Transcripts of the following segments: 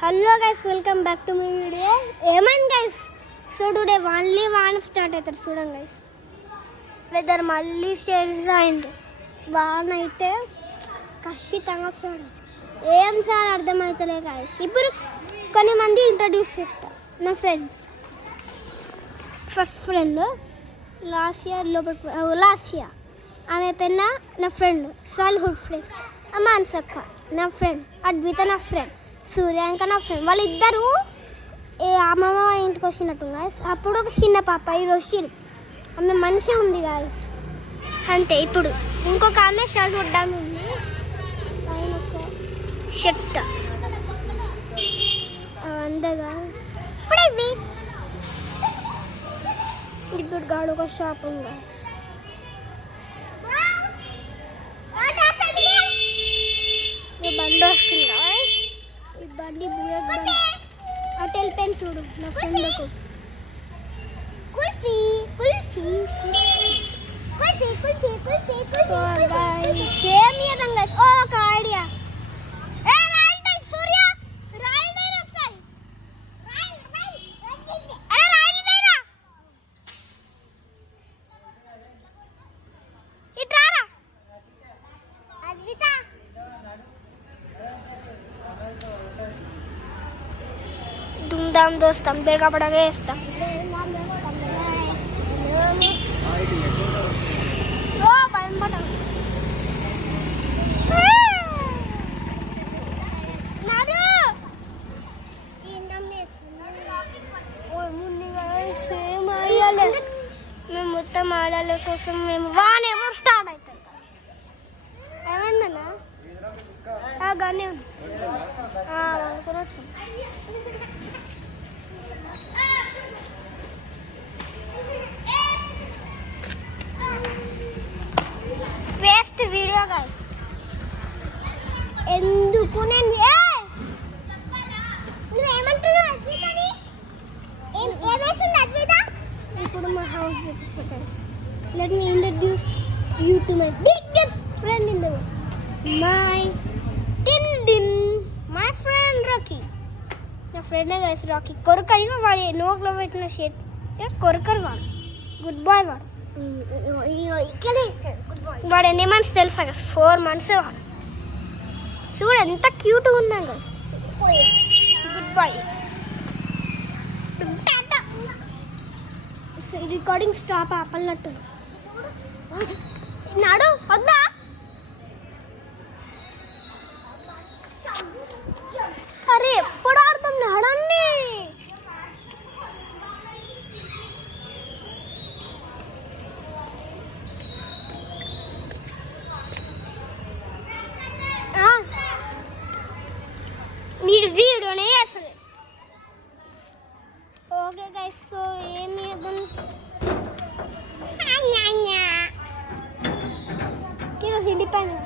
Hello guys, welcome back to my video. Amen guys. So today only one start అవుతారు చూడండి guys. Weather మళ్ళీ change అయింది. వాన అయితే ఖచ్చితంగా స్టార్ట్ అవుతుంది. ఏం సార్ అర్థమవుతలే guys. ఇప్పుడు కొన్ని మంది ఇంట్రడ్యూస్ చేస్తా నా friends. First friend last year ఆమె పెన్న నా ఫ్రెండ్ చైల్డ్హుడ్ ఫ్రెండ్ మాన్సక్క నా ఫ్రెండ్ అద్విత నా ఫ్రెండ్ సూర్యాంక నా ఫ్రెండ్ వాళ్ళిద్దరూ అమ్మమ్మ ఇంటికి వచ్చినట్టు గాయస్. అప్పుడు ఒక చిన్న పాప ఈరోజు ఆమె మనిషి ఉంది గాయస్. అంటే ఇప్పుడు ఇంకొక ఆమె చైల్డ్హుడ్ ఆమె ఉంది. ఆయన ఒక షర్ట్ అందగా ఇప్పుడు గాడు ఒక షాప్ ఉంది. బండి వస్తుంది. ఈ బండి బుల్లెట్ బండి. అటెల్ పెన్ చూడు నా ఫ్రెండ్కు కుల్ఫీ కుల్ఫీ కుల్ఫీ కుల్ఫీ కుల్ఫీ కుల్ఫీ సేమ్ యదంగా ఒక ఐడియా. దుమ్దాం దోస్తాం బెరకపడగా వేస్తాం. మేము మొత్తం ఆడాల కోసం మేము వానేమో స్టార్ట్ అవుతాం. ఏమైందన్నా గానే వేస్ట్ వీడియో గాయస్. ఎందుకు నేను నువ్వేమంటున్నావు ఇప్పుడు మా హౌస్ చూపిస్తాను. Let me introduce you to my biggest friend in the world, my tin my friend Rocky. నా ఫ్రెండ్ గాయస్ రాకీ. కొరకరిగా వాడు నోట్లో పెట్టిన షేట్ కొరకరు వాడు. గుడ్ బాయ్ వాడు. వాడు ఎన్ని మంత్స్ తెలుసా కదా? 4 months వాడు. చూడు ఎంత క్యూట్గా ఉన్నాం కదా. Good boy. రికార్డింగ్ స్టాప్ ఆపన్నట్టు నాడు వద్దా. అరే ఎప్పుడు ఆడతాం నాడండి. మీరు వీడియోనే చేస్తారు. ఓకే గైస్, సో ఏమి ఈరోజు ఇండిపెండెంట్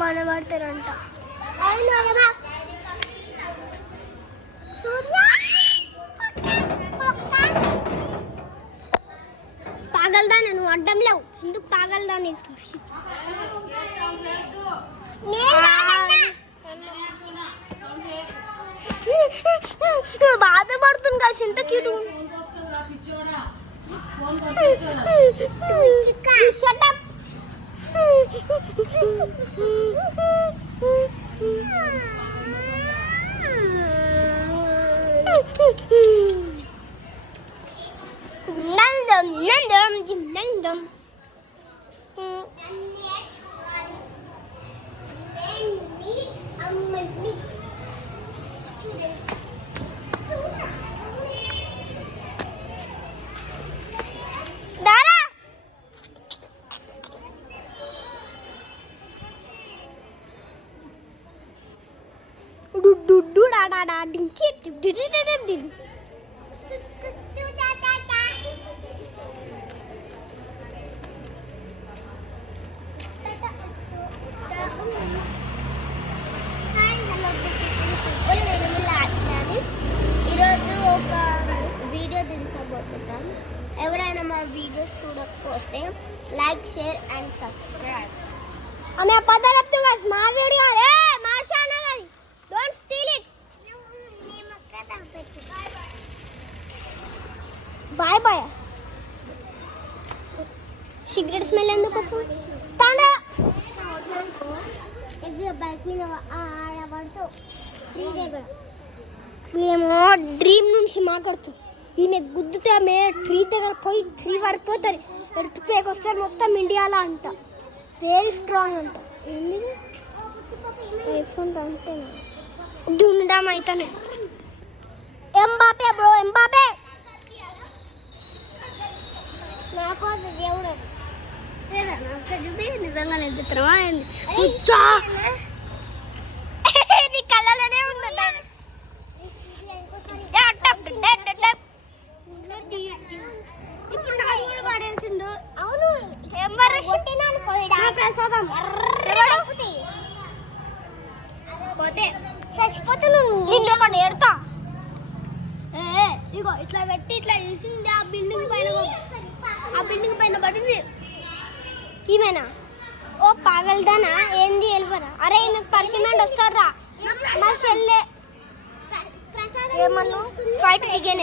మన పడతారంట. పాగలదా నువ్వు అడ్డం లేవు. ఎందుకు పాగలదా నీకు బాధపడుతుంది కలిసి ఎంత cute. Nandam. Dara. Du da da da dim chip dim dim. ఈరోజు ఒక వీడియో దించబోతుంది. చేస్తాం. ఎవరైనా మా వీడియోస్ చూడకపోతే లైక్, షేర్ అండ్ సబ్స్క్రైబ్. ఆమె పదాలు చెప్తుంది మా వీడియో రే మా ఛానల్ అది. Don't steal it. Bye bye. Cigarette smell ఎందుకు వస్తుంది? తాండ్రా బైక్ మీద ఆడబడుతూ ఏమో డ్రీమ్ నుంచి మాట్లాడుతాం. ఈయన గుద్దుతే ఆమె ట్రీ దగ్గర పోయి ట్రీ పడిపోతారు. ఎడుతుపేకి వస్తారు మొత్తం ఇండియాలో అంట. వెరీ స్ట్రాంగ్ అంట. ఏంది ఐఫోన్ అంటేనా దుండాం అయితేనే. Mbappé bro Mbappé. నాకు దేవుడు చూపి నిజంగా ఎదుగుతున్నావా ఏంది? నీ కళ్ళలోనే ఉందంట. ఇప్పుడు నాకు కూడా పడేసిండు. అవును ప్రసాదం పోతే చచ్చిపోతున్నాను. నిన్ను ఒక నేడుతా. ఇగో ఇట్లా పెట్టి ఇట్లా చూసింది. ఆ బిల్డింగ్ పైన పడింది. ఈమెనా? ఓ పాగలదానా ఏంది వెళ్ళిపోరా. అరే నాకు పరిచయం వస్తారా మా చెల్లె. ఏమన్నా ఫైట్ బిగిన్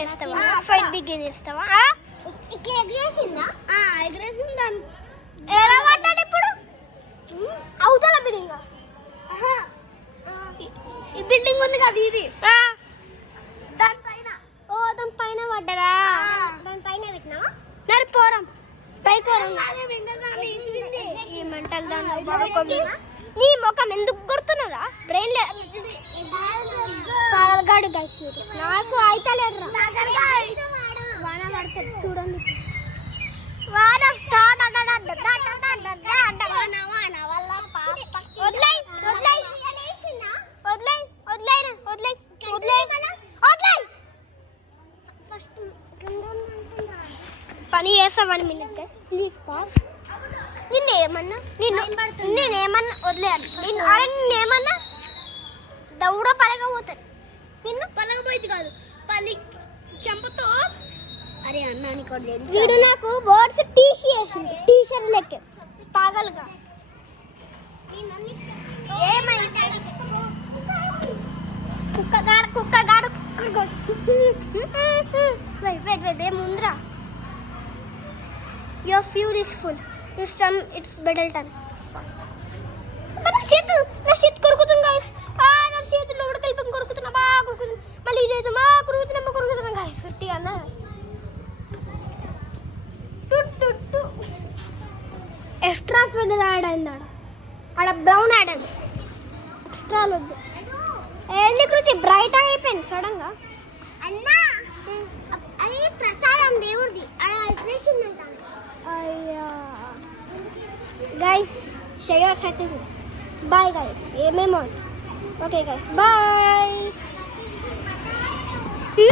చేస్తావా? ఇట్లా ఎగ్రేసిందా? ఎగ్రేసిందా? ఎలా పడ్డాడు ఇప్పుడు? అవుతాల బిల్డింగ్. ఈ బిల్డింగ్ ఉంది కదా ఇది. దానిపైన పడ్డారా? దానిపైన పెట్టినా నరి పోరం పై పోరం. నీ ముఖం ఎందుకు కొడుతున్నారా? బ్రెయిన్ పాలగాడు కలిసి నాకు అయితలేరు. వాన పడుతుంది చూడండి. వాన స్టార్ట్ పని చేస్తా. 1 minute గైస్ ప్లీజ్ పాస్. నేనేమన్నా వదిలేయాలి. అరే నేనేమన్నా దౌడ పలకపోతారు. నిన్ను పలకపోయింది కాదు పల్లి చెంపతో. అరే అన్నానికి వీడు నాకు వర్డ్స్ టీసీ వేసింది. టీషర్ట్ లెక్క పాగలుగా. కుక్కగాడు ఏముందిరా? Your fuel is full. This time it's better turn. నా చేతి కొరుకుతుంది గైస్. నా చేతిలో ఉడకలిపి కొరుకుతున్నా. బాగా కొరుకుతుంది. మళ్ళీ ఇదేదో మా కొరుకుతున్నా గైస్. గట్టి అన్న ఎక్స్ట్రా ఫెదర్ యాడ్ అయింది. ఆడ బ్రౌన్ యాడ్ అయింది. ఎక్స్ట్రా వద్దు. ఏంది కృతి బ్రైట్ అయిపోయింది సడన్ గా. అన్నా అది ప్రసాదం దేవుడిది. అయ్యా గైస్ షేర్ అయితే బాయ్ గైస్. ఏమేమో ఓకే గైస్ బాయ్.